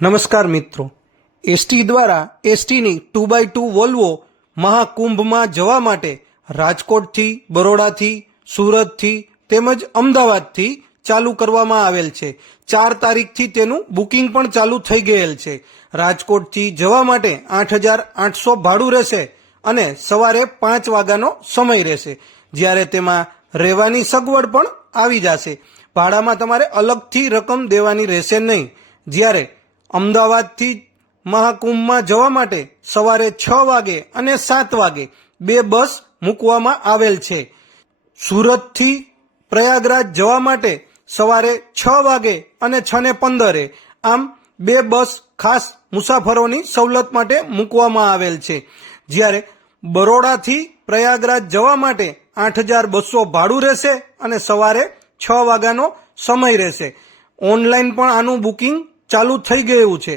નમસ્કાર મિત્રો, એસટી દ્વારા એસટીની 2x2 વોલ્વો મહાકુંભમાં જવા માટે રાજકોટથી, બરોડાથી, સુરતથી તેમજ અમદાવાદથી ચાલુ કરવામાં આવેલ છે। 4 તારીખથી તેનું બુકિંગ પણ ચાલુ થઈ ગયેલ છે। રાજકોટથી જવા માટે 8,800 ભાડું રહેશે અને સવારે 5 વાગ્યાનો સમય રહેશે, જ્યારે તેમાં રહેવાની સગવડ પણ આવી જશે। ભાડામાં તમારે અલગથી રકમ દેવાની રહેશે નહીં। જ્યારે અમદાવાદથી મહાકુંભમાં જવા માટે સવારે 6 વાગે અને 7 વાગે 2 બસ મૂકવામાં આવેલ છે। સુરતથી પ્રયાગરાજ જવા માટે સવારે 6 વાગે અને 6:15 આમ 2 બસ ખાસ મુસાફરોની સવલત માટે મૂકવામાં આવેલ છે। જ્યારે બરોડાથી પ્રયાગરાજ જવા માટે 8,200 ભાડું રહેશે અને સવારે 6 વાગ્યાનો સમય રહેશે। ઓનલાઈન પણ આનું બુકિંગ ચાલુ થઈ ગયું છે।